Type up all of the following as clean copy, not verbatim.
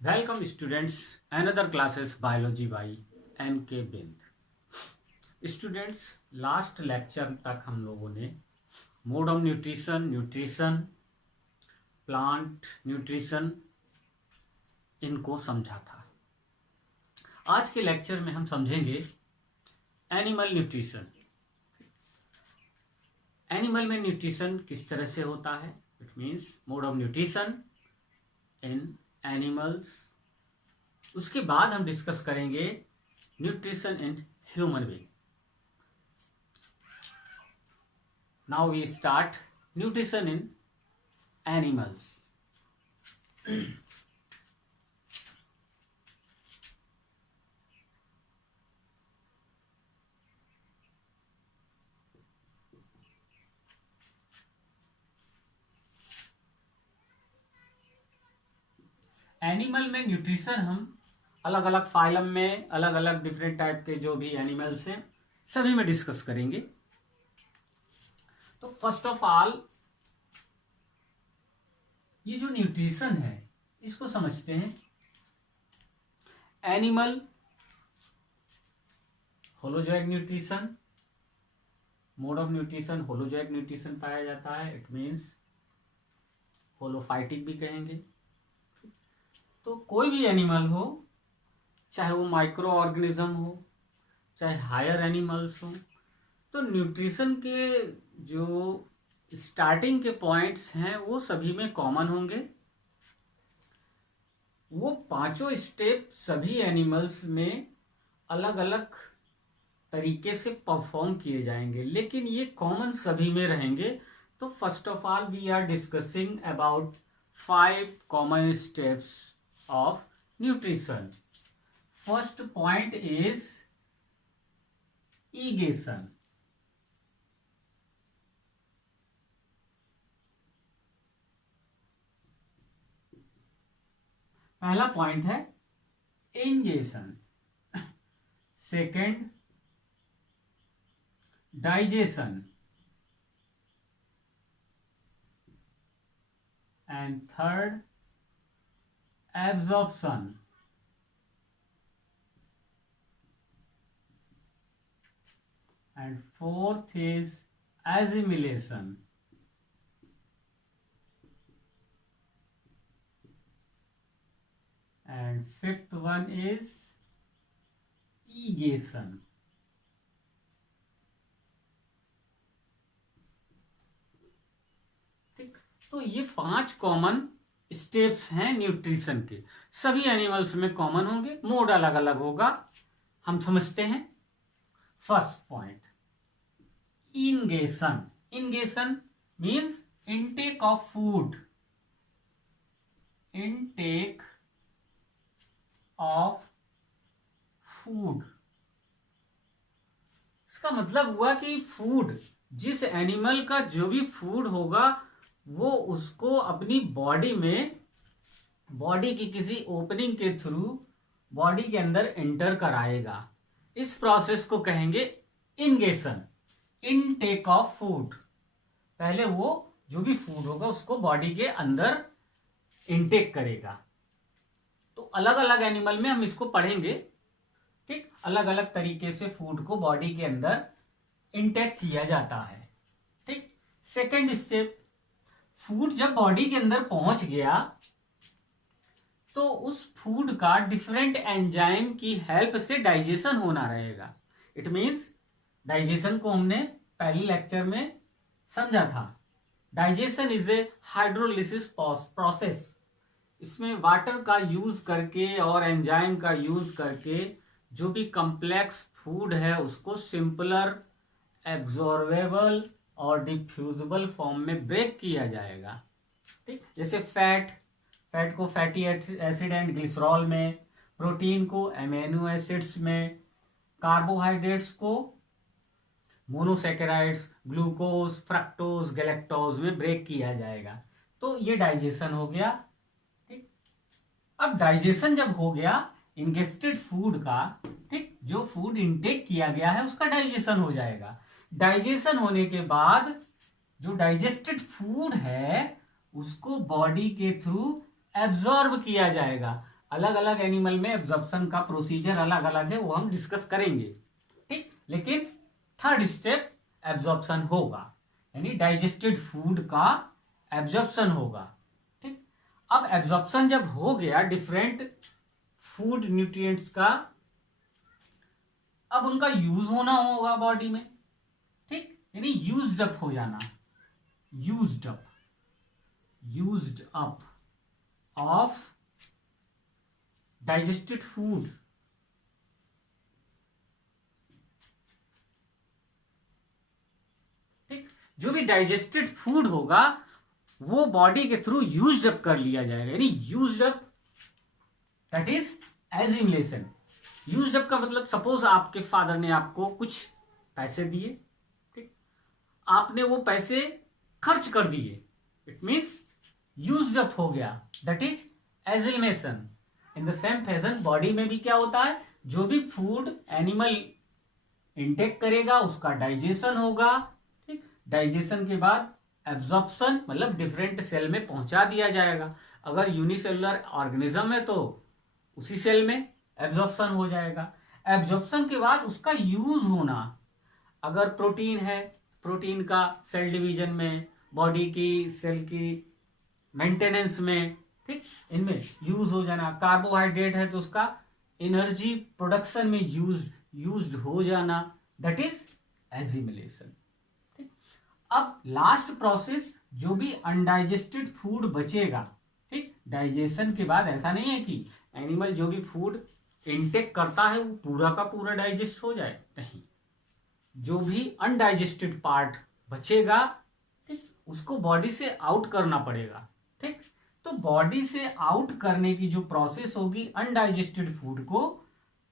Welcome students, another classes biology by M.K. Bind. Students, last lecture तक हम लोगों ने mode of nutrition, plant nutrition इनको समझा था। आज के लेक्चर में हम समझेंगे एनिमल न्यूट्रिशन। एनिमल में न्यूट्रिशन किस तरह से होता है, it means mode of nutrition in animals. उसके बाद हम डिस्कस करेंगे nutrition in human being. Now we start nutrition in animals. Animal में न्यूट्रिशन हम अलग अलग फाइलम में अलग अलग डिफरेंट टाइप के जो भी एनिमल्स हैं सभी में डिस्कस करेंगे। तो फर्स्ट ऑफ ऑल ये जो न्यूट्रिशन है इसको समझते हैं। Animal holozoic nutrition, mode of nutrition holozoic nutrition पाया जाता है, इट मीन्स होलोफाइटिक भी कहेंगे। तो कोई भी एनिमल हो, चाहे वो माइक्रो ऑर्गेनिज्म हो चाहे हायर एनिमल्स हो, तो न्यूट्रिशन के जो स्टार्टिंग के पॉइंट्स हैं वो सभी में कॉमन होंगे। वो पांचों स्टेप सभी एनिमल्स में अलग अलग तरीके से परफॉर्म किए जाएंगे, लेकिन ये कॉमन सभी में रहेंगे। तो first of all we are discussing about 5 common steps of nutrition. First point is egation. पहला पॉइंट है ingestion, second digestion and third absorption and fourth is assimilation and fifth one is egation. ठीक, तो ये 5 common steps हैं nutrition के, सभी animals में common होंगे, मोड अलग अलग होगा। हम समझते हैं first point ingestion. Ingestion means intake of food, intake of food. इसका मतलब हुआ कि फूड, जिस एनिमल का जो भी फूड होगा वो उसको अपनी बॉडी में, बॉडी की किसी ओपनिंग के थ्रू बॉडी के अंदर एंटर कराएगा। इस प्रोसेस को कहेंगे इंगेशन, इनटेक ऑफ फूड। पहले वो जो भी फूड होगा उसको बॉडी के अंदर इनटेक करेगा। तो अलग अलग एनिमल में हम इसको पढ़ेंगे। ठीक, अलग अलग तरीके से फूड को बॉडी के अंदर इनटेक किया जाता है। ठीक, सेकेंड स्टेप, फूड जब बॉडी के अंदर पहुंच गया तो उस फूड का डिफरेंट एंजाइम की हेल्प से डाइजेशन होना रहेगा। इट मींस डाइजेशन को हमने पहले लेक्चर में समझा था। Digestion is a hydrolysis process. इसमें वाटर का यूज करके और एंजाइम का यूज करके जो भी कॉम्प्लेक्स फूड है उसको सिंपलर, एब्जॉर्बेबल और डिफ्यूजिबल फॉर्म में ब्रेक किया जाएगा। ठीक, जैसे फैट को फैटी एसिड एंड ग्लिसरॉल में, प्रोटीन को अमीनो एसिड्स में, कार्बोहाइड्रेट्स को मोनोसैकेराइड्स, ग्लूकोज, फ्रक्टोज, गैलेक्टोज में ब्रेक किया जाएगा। तो ये डाइजेशन हो गया। ठीक, अब डाइजेशन जब हो गया इंगेस्टेड फूड का, ठीक, जो फूड इनटेक किया गया है उसका डाइजेशन हो जाएगा। डाइजेशन होने के बाद जो डाइजेस्टेड फूड है उसको बॉडी के थ्रू एब्जॉर्ब किया जाएगा। अलग अलग एनिमल में एब्जॉर्प्शन का प्रोसीजर अलग अलग है, वो हम डिस्कस करेंगे, ठीक। लेकिन थर्ड स्टेप एब्जॉर्प्शन होगा, यानी डाइजेस्टेड फूड का एब्जॉर्प्शन होगा, ठीक। अब एब्जॉर्प्शन जब हो गया डिफरेंट फूड न्यूट्रिएंट्स का, अब उनका यूज होना होगा बॉडी में, ठीक, यानी यूज्ड अप हो जाना, used up of digested food, ठीक। जो भी डाइजेस्टेड फूड होगा वो बॉडी के थ्रू यूज्ड अप कर लिया जाएगा, यानी used up, that is assimilation. Used up का मतलब, सपोज आपके फादर ने आपको कुछ पैसे दिए, ठीक, आपने वो पैसे खर्च कर दिए, इट मीन्स यूज्ड अप हो गया, that is assimilation. In the same fashion body में भी क्या होता है, जो भी फूड एनिमल इंटेक करेगा उसका डाइजेशन होगा, ठीक। डाइजेशन के बाद एब्जॉर्प्शन, मतलब डिफरेंट सेल में पहुंचा दिया जाएगा। अगर यूनिसेलुलर ऑर्गेनिज्म है तो उसी सेल में एब्जॉर्प्शन हो जाएगा। एब्जॉर्प्शन के बाद उसका यूज होना, अगर प्रोटीन है, प्रोटीन का सेल डिवीजन में, बॉडी की सेल की मेंटेनेंस में, ठीक, इनमें यूज हो जाना। कार्बोहाइड्रेट है तो उसका एनर्जी प्रोडक्शन में यूज्ड हो जाना, दैट इज एजिमुलेशन, ठीक। अब लास्ट प्रोसेस, जो भी अनडाइजेस्टेड फूड बचेगा, ठीक, डाइजेशन के बाद ऐसा नहीं है कि एनिमल जो भी फूड इनटेक करता है वो पूरा का पूरा डाइजेस्ट हो जाए, नहीं, जो भी अनडाइजेस्टेड पार्ट बचेगा, ठीक, उसको बॉडी से आउट करना पड़ेगा, ठीक। तो बॉडी से आउट करने की जो प्रोसेस होगी, अनडाइजेस्टेड फूड को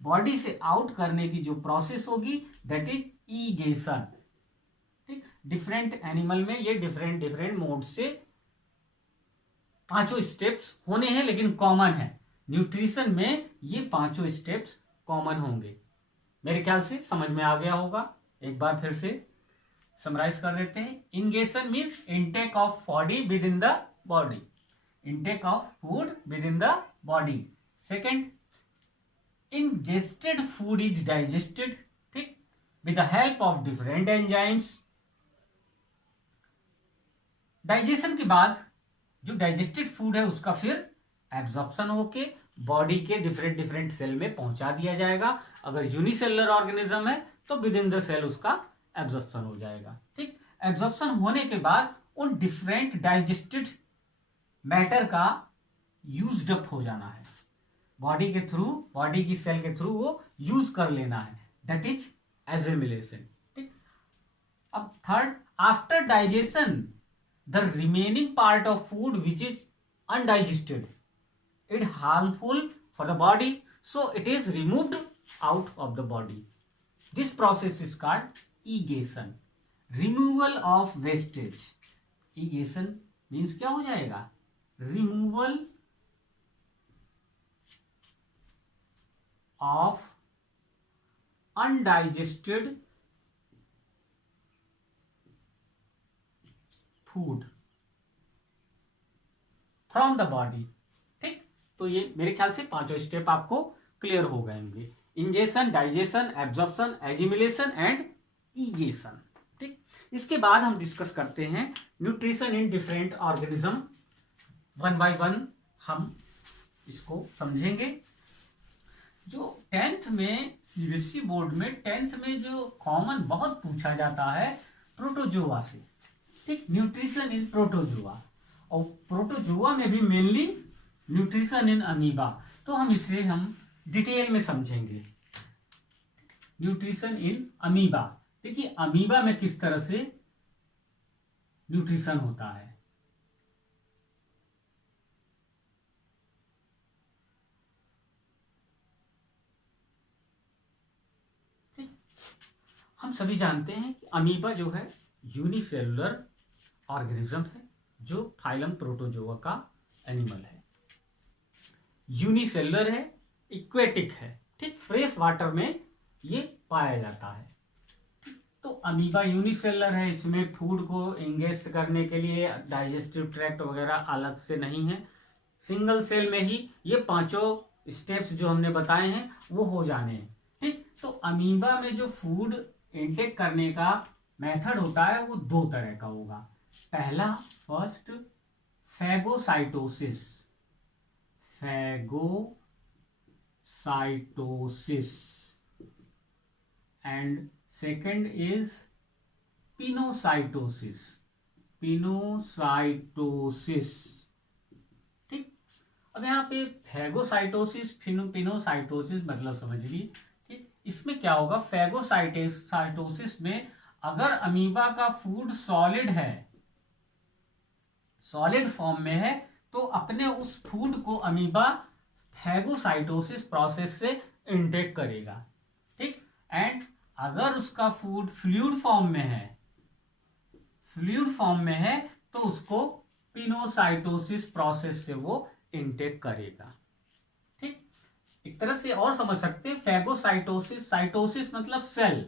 बॉडी से आउट करने की जो प्रोसेस होगी, दैट इज ईगेशन, ठीक। डिफरेंट एनिमल में ये डिफरेंट मोड से पांचों स्टेप्स होने हैं, लेकिन कॉमन है। न्यूट्रिशन में ये पांचों स्टेप्स कॉमन होंगे। मेरे ख्याल से समझ में आ गया होगा, एक बार फिर से समराइज कर देते हैं। Ingestion means intake of body with in the body, intake of food within the body. Second, ingested food is digested, ठीक, with the help of different enzymes. Digestion के बाद जो डाइजेस्टेड फूड है उसका फिर एब्जॉर्प्शन होके बॉडी के different cell में पहुंचा दिया जाएगा। अगर यूनिसेलुलर ऑर्गेनिज्म है तो विद इन द सेल उसका एब्जॉर्प्शन हो जाएगा, ठीक। एब्जॉर्प्शन होने के बाद उन डिफरेंट डाइजेस्टेड मैटर का यूज्ड अप हो जाना है, बॉडी के थ्रू, बॉडी की सेल के थ्रू वो यूज कर लेना है, दैट इज एजिमुलेशन, ठीक। अब third, after digestion the remaining part of food which is undigested, it harmful for the body, so it is removed out of the body. This process is called egestion, removal of wastage. Egestion means क्या हो जाएगा, removal of undigested food from the body, ठीक। तो ये मेरे ख्याल से पांचों स्टेप आपको क्लियर हो गए होंगे। इंजेशन, डाइजेशन, एब्जॉर्प्शन, एजिमुलेशन एंड ईगेशन, ठीक। इसके बाद हम डिस्कस करते हैं nutrition in different organism. One by one हम इसको समझेंगे। जो 10th में सीबीएसई बोर्ड में 10th में जो कॉमन बहुत पूछा जाता है प्रोटोजोआ से, ठीक, न्यूट्रिशन इन प्रोटोजोआ, और प्रोटोजोआ में भी मेनली न्यूट्रिशन इन अमीबा। तो हम इसे डिटेल में समझेंगे। न्यूट्रिशन इन अमीबा, देखिए अमीबा में किस तरह से न्यूट्रिशन होता है। हम सभी जानते हैं कि अमीबा जो है यूनिसेलुलर ऑर्गेनिज्म है, जो फाइलम प्रोटोजोआ का एनिमल है। यूनिसेलुलर है, इक्वेटिक है, ठीक, फ्रेश वाटर में ये पाया जाता है। तो अमीबा यूनिसेलुलर है, इसमें फूड को इंगेस्ट करने के लिए डाइजेस्टिव ट्रैक्ट वगैरह अलग से नहीं है, सिंगल सेल में ही ये पांचों स्टेप्स जो हमने बताए हैं वो हो जाने हैं। ठीक, तो अमीबा में जो फूड इनटेक करने का मेथड होता है वो दो तरह का होगा। पहला, first, phagocytosis, phagocytosis, and second is pinocytosis, pinocytosis. ठीक, अब यहाँ पे फैगोसाइटोसिस, पिनोसाइटोसिस मतलब समझ लीजिए। ठीक, इसमें क्या होगा, फैगोसाइटोसिस में अगर अमीबा का फूड सॉलिड है, सॉलिड फॉर्म में है, तो अपने उस फूड को अमीबा फैगोसाइटोसिस प्रोसेस से इनटेक करेगा। ठीक, एंड अगर उसका फूड फ्लूइड फॉर्म में है, फ्लूइड फॉर्म में है, तो उसको पिनोसाइटोसिस प्रोसेस से वो इनटेक करेगा। ठीक, एक तरह से और समझ सकते हैं, फैगोसाइटोसिस, साइटोसिस मतलब cell,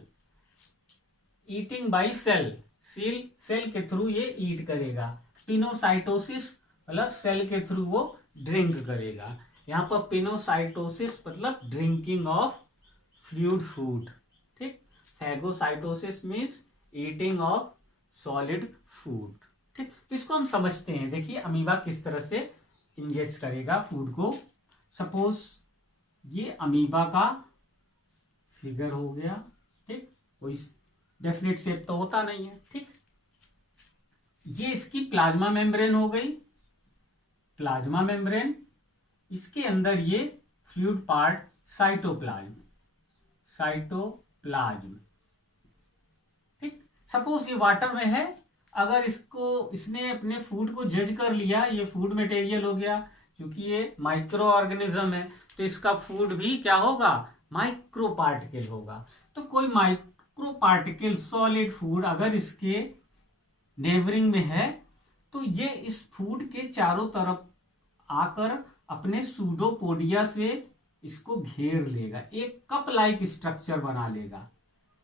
eating by cell, cell के थ्रू ये ईट करेगा। पिनोसाइटोसिस मतलब सेल के थ्रू वो ड्रिंक करेगा। यहाँ पर पिनोसाइटोसिस मतलब ड्रिंकिंग ऑफ फ्लूइड फूड। ठीक, phagocytosis means eating of solid food. ठीक, तो इसको हम समझते हैं। देखिए अमीबा किस तरह से इंजेस्ट करेगा फूड को। सपोज ये अमीबा का फिगर हो गया। ठीक, कोई डेफिनेट शेप तो होता नहीं है। ठीक, ये इसकी प्लाज्मा मेम्ब्रेन हो गई, प्लाज्मा मेम्ब्रेन, इसके अंदर ये फ्लूइड पार्ट साइटोप्लाज्म, साइटोप्लाज्म। ठीक, सपोज ये वाटर में है, अगर इसने अपने फूड को जज कर लिया, ये फूड मटेरियल हो गया, क्योंकि ये माइक्रो ऑर्गेनिज्म है, तो इसका फूड भी क्या होगा, माइक्रो पार्टिकल होगा। तो कोई माइक्रो पार्टिकल सॉलिड फूड अगर इसके नेबरिंग में है, तो ये इस फूड के चारों तरफ आकर अपने सूडोपोडिया से इसको घेर लेगा, एक कप लाइक स्ट्रक्चर बना लेगा।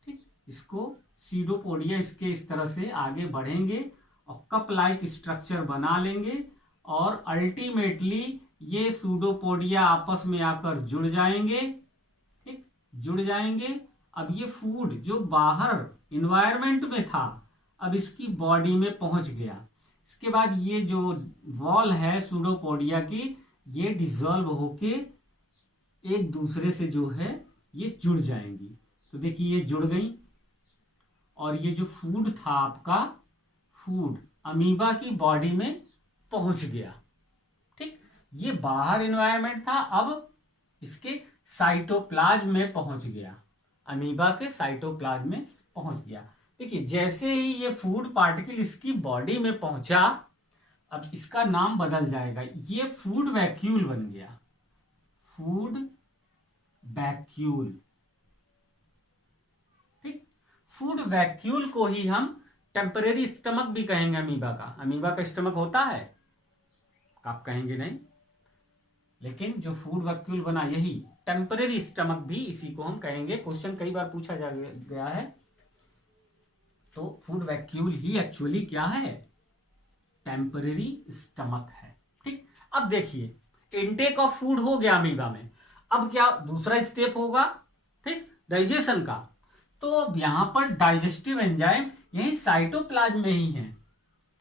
ठीक, इसको सीडोपोडिया इसके इस तरह से आगे बढ़ेंगे और कप लाइक स्ट्रक्चर बना लेंगे, और अल्टीमेटली ये सूडोपोडिया आपस में आकर जुड़ जाएंगे। ठीक, जुड़ जाएंगे। अब ये फूड जो बाहर इन्वायरमेंट में था, अब इसकी बॉडी में पहुंच गया। इसके बाद ये जो वॉल है सूडोपोडिया की, ये डिसॉल्व होके एक दूसरे से जो है ये जुड़ जाएंगी। तो देखिए ये जुड़ गई, और ये जो फूड था आपका, फूड अमीबा की बॉडी में पहुंच गया। ठीक, ये बाहर एनवायरनमेंट था, अब इसके साइटोप्लाज्म में पहुंच गया, अमीबा के साइटोप्लाज्म में पहुंच गया। देखिए जैसे ही ये फूड पार्टिकल इसकी बॉडी में पहुंचा, अब इसका नाम बदल जाएगा, ये फूड वैक्यूल बन गया, फूड वैक्यूल। ठीक, फूड वैक्यूल को ही हम टेम्परेरी स्टमक भी कहेंगे अमीबा का। अमीबा का स्टमक होता है, आप कहेंगे नहीं, लेकिन जो फूड वैक्यूल बना यही टेम्परेरी स्टमक भी इसी को हम कहेंगे। क्वेश्चन कई बार पूछा जा गया है। तो फूड वैक्यूल ही एक्चुअली क्या है, टेम्परेरी स्टमक है। ठीक, अब देखिए इनटेक ऑफ फूड हो गया अमीबा में, अब क्या दूसरा स्टेप होगा, ठीक, डाइजेशन का। तो अब यहां पर डाइजेस्टिव एंजाइम यही साइटोप्लाज्म में ही है।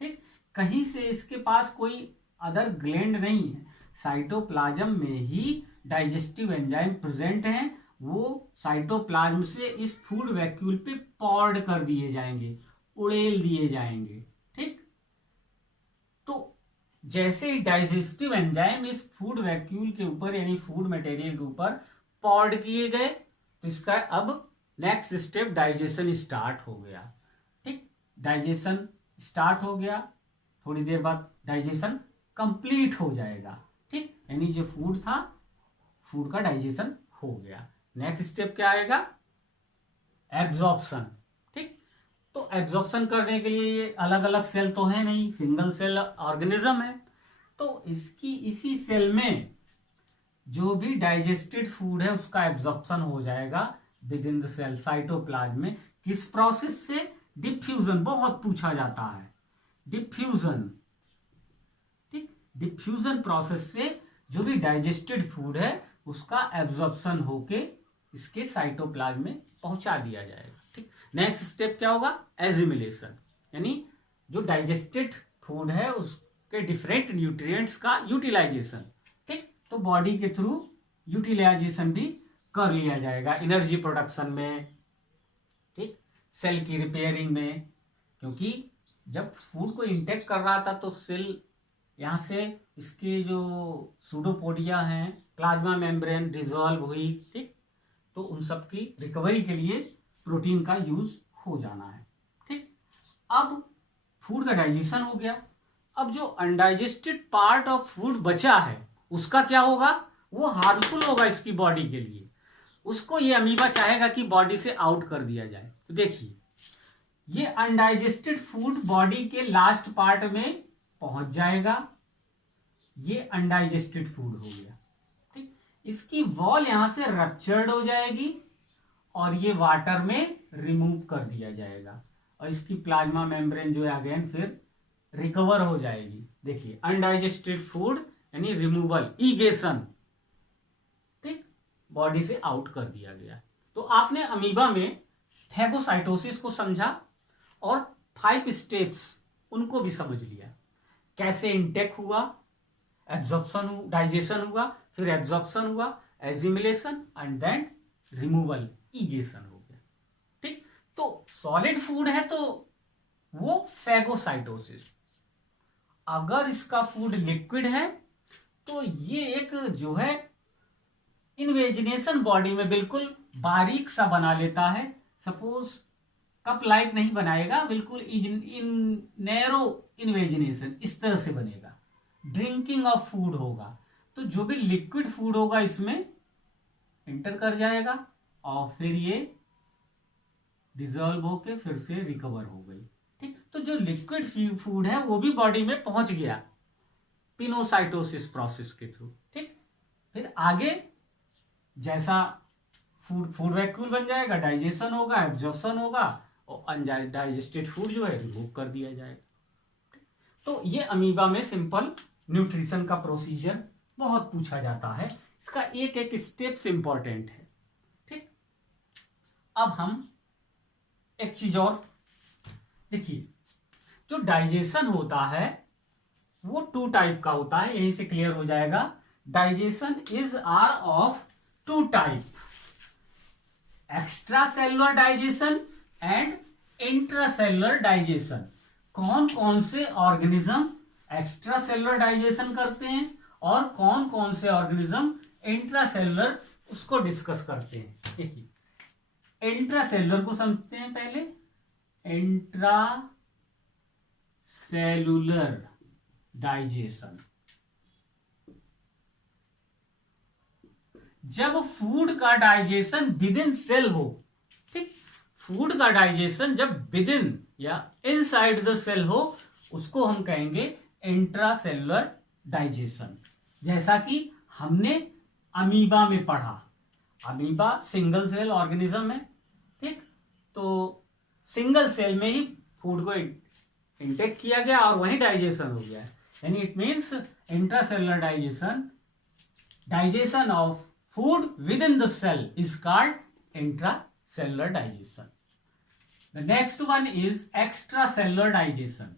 ठीक, कहीं से इसके पास कोई अदर ग्लैंड नहीं है, साइटोप्लाज्म में ही डाइजेस्टिव एंजाइम प्रेजेंट हैं। वो साइटोप्लाज्म से इस फूड वैक्यूल पे पॉर्ड कर दिए जाएंगे, उड़ेल दिए जाएंगे। ठीक, तो जैसे ही डाइजेस्टिव एंजाइम इस फूड वैक्यूल के ऊपर यानी फूड मटेरियल के ऊपर पॉर्ड किए गए, तो इसका अब नेक्स्ट स्टेप डाइजेशन स्टार्ट हो गया। ठीक, डाइजेशन स्टार्ट हो गया, थोड़ी देर बाद डाइजेशन कंप्लीट हो जाएगा। ठीक, यानी जो फूड था, फूड का डाइजेशन हो गया। नेक्स्ट स्टेप क्या आएगा, एब्जॉर्प्शन। ठीक, तो एब्जॉर्प्शन करने के लिए ये अलग अलग सेल तो है नहीं, सिंगल सेल ऑर्गेनिज्म है, तो इसकी इसी सेल में जो भी डाइजेस्टेड फूड है उसका एब्जॉर्प्शन हो जाएगा within the cell, cytoplasm में। किस प्रोसेस से, डिफ्यूजन, बहुत पूछा जाता है, डिफ्यूजन। ठीक, डिफ्यूजन प्रोसेस से जो भी डाइजेस्टेड फूड है उसका एब्जॉर्प्शन होके इसके साइटोप्लाज्म में पहुंचा दिया जाएगा। ठीक, नेक्स्ट स्टेप क्या होगा? एजिमिलेशन, यानी जो डाइजेस्टेड फूड है उसके डिफरेंट न्यूट्रिएंट्स का यूटिलाइजेशन। ठीक, तो बॉडी के थ्रू यूटिलाइजेशन भी कर लिया जाएगा, एनर्जी प्रोडक्शन में, ठीक, सेल की रिपेयरिंग में, क्योंकि जब फूड को इंटेक कर रहा था तो सेल यहाँ से इसके जो सूडोपोडिया हैं, प्लाज्मा मेम्ब्रेन डिसॉल्व हुई, ठीक, तो उन सब की रिकवरी के लिए प्रोटीन का यूज हो जाना है। ठीक, अब फूड का डाइजेशन हो गया। अब जो अनडाइजेस्टेड पार्ट ऑफ फूड बचा है उसका क्या होगा? वो हार्मफुल होगा इसकी बॉडी के लिए, उसको ये अमीबा चाहेगा कि बॉडी से आउट कर दिया जाए। तो देखिए, ये अनडाइजेस्टेड फूड बॉडी के लास्ट पार्ट में पहुंच जाएगा, ये अनडाइजेस्टेड फूड हो गया। ठीक, इसकी वॉल यहां से रप्चर्ड हो जाएगी और ये वाटर में रिमूव कर दिया जाएगा और इसकी प्लाज्मा मेम्ब्रेन जो है अगेन फिर रिकवर हो जाएगी। देखिए, अनडाइजेस्टेड फूड यानी रिमूवल, ईगेशन, ठीक, बॉडी से आउट कर दिया गया। तो आपने अमीबा में फैगोसाइटोसिस को समझा और 5 स्टेप्स उनको भी समझ लिया, कैसे इंटेक हुआ, एब्जॉर्प्शन, डाइजेशन हुआ, फिर एब्जॉर्प्शन हुआ, एजिमिलेशन एंड देन रिमूवल, ईगेशन हो गया। ठीक, तो सॉलिड फूड है तो वो फैगोसाइटोसिस। अगर इसका फूड लिक्विड है तो ये एक जो है इन्वेजिनेशन बॉडी में बिल्कुल बारीक सा बना लेता है। सपोज कप लाइक नहीं बनाएगा, बिल्कुल इन नैरो इन्वेजिनेशन इस तरह से बनेगा। ड्रिंकिंग ऑफ फूड होगा तो जो भी लिक्विड फूड होगा इसमें एंटर कर जाएगा और फिर ये डिजॉल्व होके फिर से रिकवर हो गई। ठीक, तो जो लिक्विड फूड है वो भी बॉडी में पहुंच गया पिनोसाइटोसिस प्रोसेस के थ्रू। ठीक, फिर आगे जैसा फूड वैक्यूल बन जाएगा, डाइजेशन होगा, एब्जॉर्प्शन होगा और अनडाइजेस्टेड फूड जो है रिमूव कर दिया जाएगा। तो ये अमीबा में सिंपल न्यूट्रिशन का प्रोसीजर बहुत पूछा जाता है, इसका एक एक स्टेप्स इंपॉर्टेंट है। ठीक, अब हम एक चीज और देखिए, जो डाइजेशन होता है वो 2 टाइप का होता है, यहीं से क्लियर हो जाएगा। Digestion is are of 2 type, extracellular digestion and intracellular digestion. कौन कौन से ऑर्गेनिज्म एक्स्ट्रा सेलुलर डाइजेशन करते हैं और कौन कौन से ऑर्गेनिज्म इंट्रासेलुलर, उसको डिस्कस करते हैं। देखिए, इंट्रासेलुलर को समझते हैं पहले। इंट्रासेलुलर डाइजेशन, जब फूड का डाइजेशन विद इन सेल हो। ठीक, फूड का डाइजेशन जब विद इन या इनसाइड द सेल हो उसको हम कहेंगे इंट्रासेलुलर डाइजेशन। जैसा कि हमने अमीबा में पढ़ा, अमीबा सिंगल सेल ऑर्गेनिज्म है। ठीक, तो सिंगल सेल में ही फूड को इंटेक किया गया और वहीं डाइजेशन हो गया, यानी it means intracellular digestion, digestion of food within the cell is called intracellular digestion. The next one is extracellular digestion.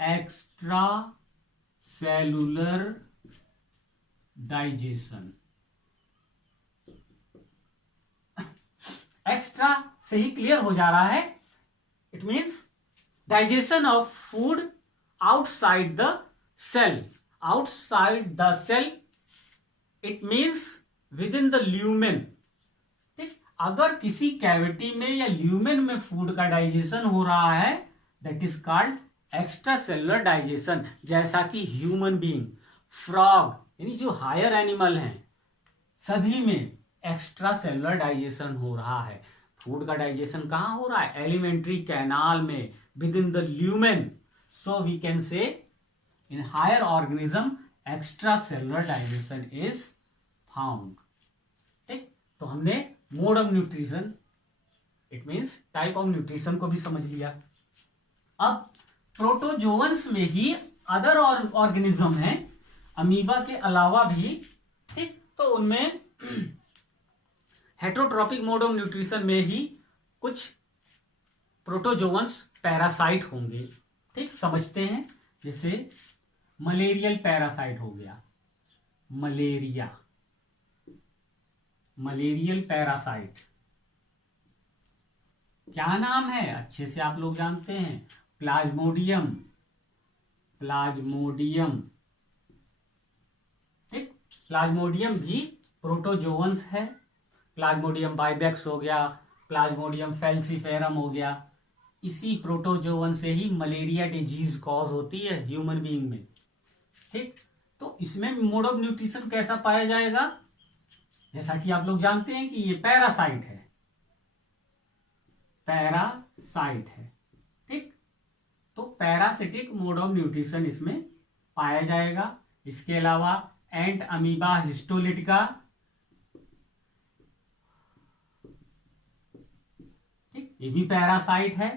Extracellular digestion. Extra से ही क्लियर हो जा रहा है, it means digestion of food outside the cell. Outside the cell it means within the lumen. ठीक, अगर किसी cavity में या ल्यूमेन में फूड का डाइजेशन हो रहा है that is called extra cellular digestion. जैसा कि ह्यूमन बीइंग, फ्रॉग, यानी जो हायर एनिमल हैं सभी में एक्स्ट्रा सेलुलर डाइजेशन हो रहा है। फूड का डाइजेशन कहां हो रहा है? एलिमेंट्री कैनाल में, within the lumen. So we can say in higher organism extracellular digestion is found. ठीक, तो हमने mode of nutrition, it means type of nutrition को भी समझ लिया। अब प्रोटोजोअन्स में ही अदर ऑर्गेनिज्म हैं अमीबा के अलावा भी। ठीक, तो उनमें हेटरोट्रॉपिक मोड ऑफ न्यूट्रिशन में ही कुछ प्रोटोजोअन्स पैरासाइट होंगे। ठीक, समझते हैं। जैसे मलेरियल पैरासाइट हो गया, मलेरियल पैरासाइट क्या नाम है, अच्छे से आप लोग जानते हैं, प्लाज्मोडियम। ठीक, प्लाज्मोडियम भी प्रोटोजोअन्स है। प्लाज्मोडियम बाइबैक्स हो गया, प्लाज्मोडियम फैल्सीफेरम हो गया। इसी प्रोटोजोअन से ही मलेरिया डिजीज कॉज होती है ह्यूमन बीइंग में। ठीक, तो इसमें मोड ऑफ न्यूट्रिशन कैसा पाया जाएगा, जैसा कि आप लोग जानते हैं कि ये पैरासाइट है, ठीक, तो पैरासिटिक मोड ऑफ न्यूट्रिशन इसमें पाया जाएगा। इसके अलावा एंट अमीबा हिस्टोलिटिका, ठीक, ये भी पैरासाइट है।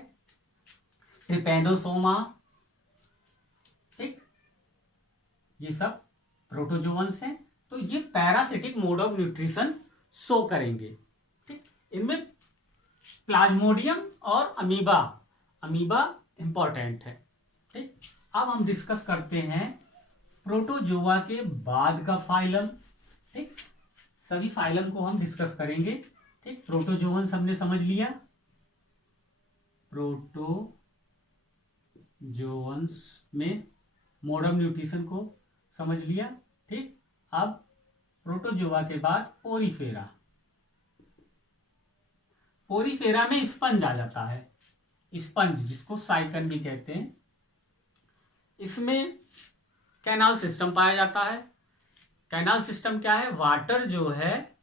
ट्रिपैनोसोमा, ठीक, ये सब प्रोटोजोअन्स हैं। तो ये parasitic mode of nutrition show करेंगे। ठीक, इनमें प्लाज्मोडियम और अमीबा इंपॉर्टेंट है। ठीक, अब हम डिस्कस करते हैं प्रोटोजोआ के बाद का फाइलम। ठीक, सभी फाइलम को हम डिस्कस करेंगे। ठीक, प्रोटोजोअन्स हमने समझ लिया, प्रोटोजोअन्स में मोड ऑफ न्यूट्रिशन को समझ लिया। ठीक, अब प्रोटोजोआ के बाद पोरीफेरा में स्पंज आ जाता है, स्पंज जिसको साइकन भी कहते हैं। इसमें कैनाल सिस्टम पाया जाता है। कैनाल सिस्टम क्या है, वाटर जो है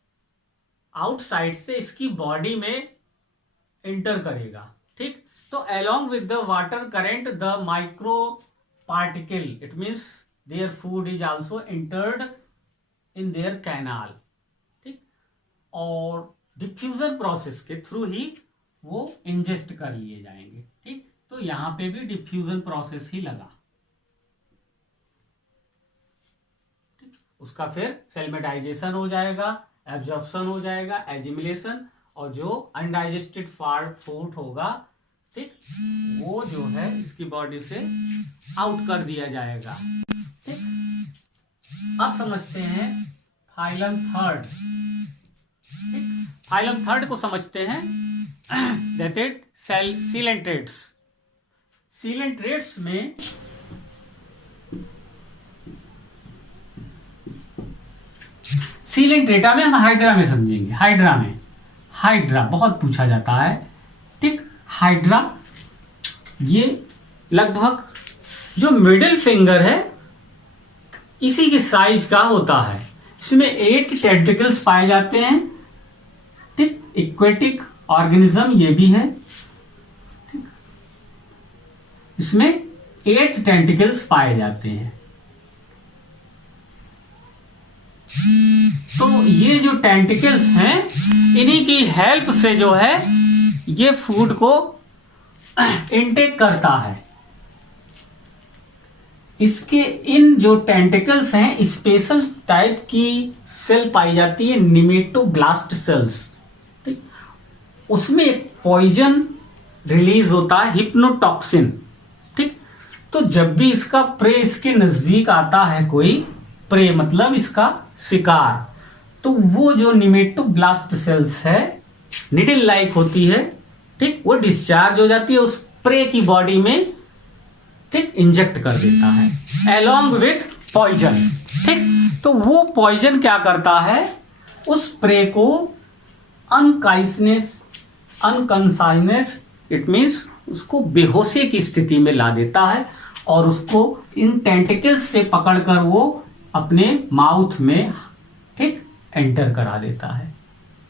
आउटसाइड से इसकी बॉडी में एंटर करेगा। ठीक, तो along with the water current the micro particle, it means their food is also entered in their canal. ठीक, और डिफ्यूजन प्रोसेस के थ्रू ही वो इंजेस्ट कर लिए जाएंगे। ठीक, तो यहां पे भी डिफ्यूजन प्रोसेस ही लगा। ठीक, उसका फिर सेल में डाइजेशन हो जाएगा, एब्जॉर्प्शन हो जाएगा, एजिमुलेशन, और जो अनडाइजेस्टेड फूड होगा, ठीक, वो जो है इसकी बॉडी से आउट कर दिया जाएगा। ठीक, अब समझते हैं फाइलम थर्ड। ठीक, फाइलम थर्ड को समझते हैं, दैट इज सीलेंट्रेट्स। सीलेंट्रेट्स में सीलेंट्रेटा में हम हाइड्रा में समझेंगे। हाइड्रा बहुत पूछा जाता है। ठीक, हाइड्रा ये लगभग जो मिडिल फिंगर है इसी की साइज का होता है। इसमें 8 टेंटिकल्स पाए जाते हैं। ठीक, एक्वेटिक ऑर्गेनिज्म ये भी है। ठीक, इसमें 8 टेंटिकल्स पाए जाते हैं। तो ये जो टेंटिकल्स हैं इन्हीं की हेल्प से जो है ये फूड को इनटेक करता है। इसके इन जो टेंटिकल्स हैं स्पेशल टाइप की सेल पाई जाती है, निमेटोब्लास्ट सेल्स। ठीक, उसमें एक पॉइजन रिलीज होता है, हिप्नोटॉक्सिन। ठीक, तो जब भी इसका प्रे इसके नजदीक आता है, कोई प्रे मतलब इसका शिकार, तो वो जो निमेटोब्लास्ट सेल्स है निडल लाइक होती है। ठीक, वो डिस्चार्ज हो जाती है, उस प्रे की बॉडी में ठीक इंजेक्ट कर देता है अलोंग विथ पॉइजन। ठीक, तो वो पॉइजन क्या करता है, उस प्रे को अनकॉन्साइनेस, इट मीन्स उसको बेहोशी की स्थिति में ला देता है, और उसको इन टेंटिकल्स से पकड़कर वो अपने माउथ में ठीक एंटर करा देता है।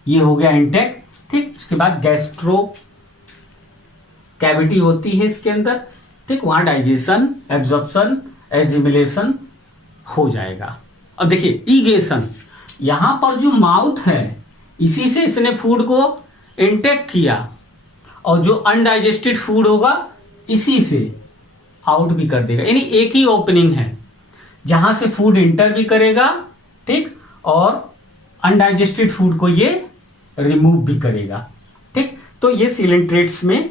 ये हो गया इंटेक। ठीक, इसके बाद गैस्ट्रो कैविटी होती है इसके अंदर। ठीक, वहां डाइजेशन, एब्जॉर्प्शन, एजिमुलेशन हो जाएगा। अब देखिए ईगेशन, यहां पर जो माउथ है इसी से इसने फूड को इंटेक किया, और जो अनडाइजेस्टेड फूड होगा इसी से आउट भी कर देगा। यानी एक ही ओपनिंग है जहां से फूड इंटर भी करेगा, ठीक, और अनडाइजेस्टेड फूड को ये रिमूव भी करेगा। ठीक, तो ये सीलेंट्रेट्स में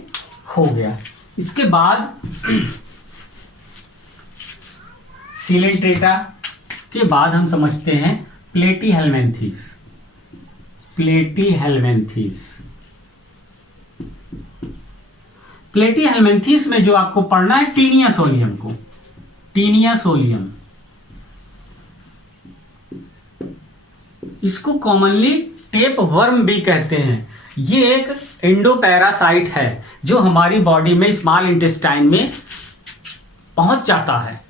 हो गया। इसके बाद सीलेंट्रेटा के बाद हम समझते हैं प्लेटीहेल्मिन्थेस। प्लेटीहेल्मिन्थेस, प्लेटीहेल्मिन्थेस में जो आपको पढ़ना है टीनिया सोलियम को, टीनिया सोलियम। इसको कॉमनली टेप वर्म भी कहते हैं। ये एक एंडोपैरासाइट है जो हमारी बॉडी में स्मॉल इंटेस्टाइन में पहुंच जाता है,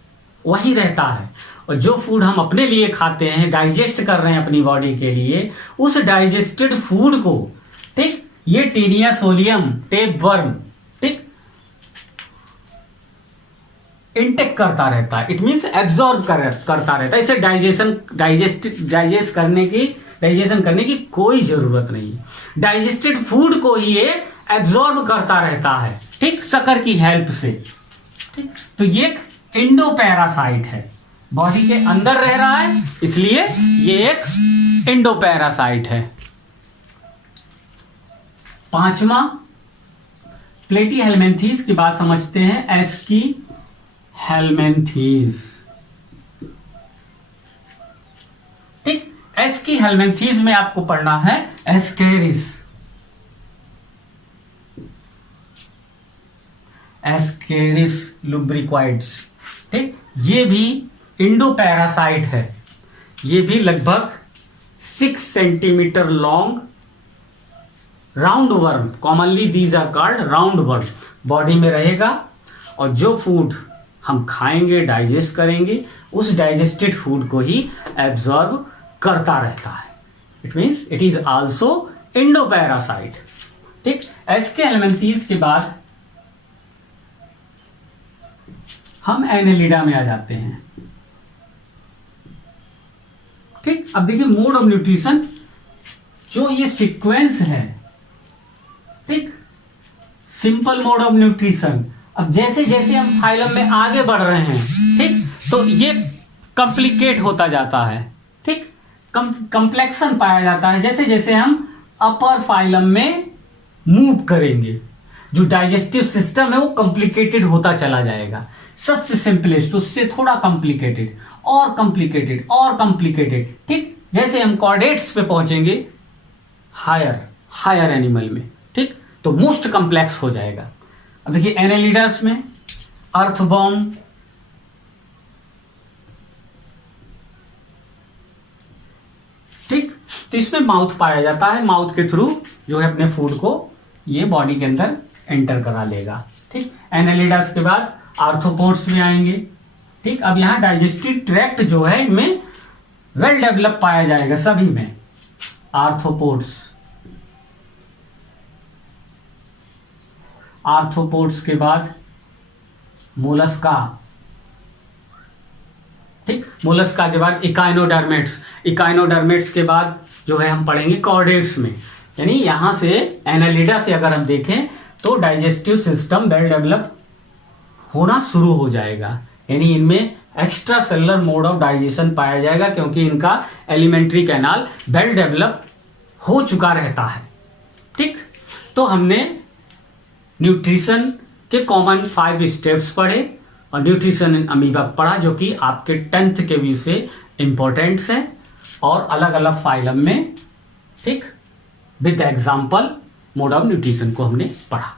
वही रहता है। और जो फूड हम अपने लिए खाते हैं, डाइजेस्ट कर रहे हैं अपनी बॉडी के लिए, उस डाइजेस्टेड फूड को, ठीक, ये टीनिया सोलियम टेप वर्म, ठीक, इंटेक करता रहता है। इट मीन्स एब्जॉर्ब करता रहता है। इसे डाइजेशन करने की कोई जरूरत नहीं है। डाइजेस्टेड फूड को ही ये एब्जॉर्ब करता रहता है, ठीक, शक्कर की हेल्प से। ठीक, तो ये एक एंडोपैरासाइट है, बॉडी के अंदर रह रहा है, इसलिए ये एक एंडोपैरासाइट है। पांचवा, प्लेटीहेल्मिन्थेस की बात समझते हैं एस्कीहेल्मिन्थेस। ठीक, एस्कीहेल्मिन्थेस में आपको पढ़ना है एस्केरिस। एस्केरिस लुब्रिक्वाइड्स, ठीक, ये भी इंडोपैरासाइट है। ये भी लगभग 6 centimetre long round worm, commonly these are called round worm, body में रहेगा और जो फूड हम खाएंगे, डाइजेस्ट करेंगे, उस डाइजेस्टेड फूड को ही एब्जॉर्ब करता रहता है। It means it is also endoparasite. ठीक, एस्केहेल्मिन्थेस के बाद हम एनेलिडा में आ जाते हैं। ठीक, अब देखिए मोड ऑफ न्यूट्रिशन, जो ये सीक्वेंस है, ठीक, सिंपल मोड ऑफ न्यूट्रिशन। अब जैसे जैसे हम फाइलम में आगे बढ़ रहे हैं, ठीक, तो ये कॉम्प्लिकेट होता जाता है। ठीक, कॉम्प्लेक्सन पाया जाता है जैसे जैसे हम अपर फाइलम में मूव करेंगे। जो डाइजेस्टिव सिस्टम है वो कॉम्प्लिकेटेड होता चला जाएगा। सबसे सिंपलेस्ट, उससे थोड़ा कॉम्प्लिकेटेड और कॉम्प्लिकेटेड और कॉम्प्लिकेटेड। ठीक, जैसे हम कॉर्डेट्स पे पहुंचेंगे हायर एनिमल में, ठीक, तो मोस्ट कॉम्प्लेक्स हो जाएगा। अब देखिए एनेलिडास में अर्थबॉर्म, ठीक, तो इसमें माउथ पाया जाता है। माउथ के थ्रू जो है अपने फूड को ये बॉडी के अंदर एंटर करा लेगा। ठीक, एनेलिडास के बाद आर्थ्रोपोड्स में आएंगे। ठीक, अब यहाँ डाइजेस्टिव ट्रैक्ट जो है इनमें वेल डेवलप पाया जाएगा सभी में। आर्थ्रोपोड्स के बाद मोलस्का। ठीक, मोलस्का के बाद इकाइनोडर्मेट्स। इकाइनोडर्मेट्स के बाद जो है हम पढ़ेंगे कॉर्डेट्स में। यानी यहां से एनेलिडा से अगर हम देखें तो डाइजेस्टिव सिस्टम वेल डेवलप होना शुरू हो जाएगा। यानी इनमें extra cellular mode of digestion पाया जाएगा क्योंकि इनका एलिमेंट्री कैनाल वेल डेवलप हो चुका रहता है। ठीक, तो हमने न्यूट्रिशन के कॉमन 5 स्टेप्स पढ़े और न्यूट्रिशन इन अमीबा पढ़ा, जो कि आपके 10th के व्यू से इंपॉर्टेंट्स है और अलग अलग फाइलम में, ठीक, with example mode of nutrition को हमने पढ़ा।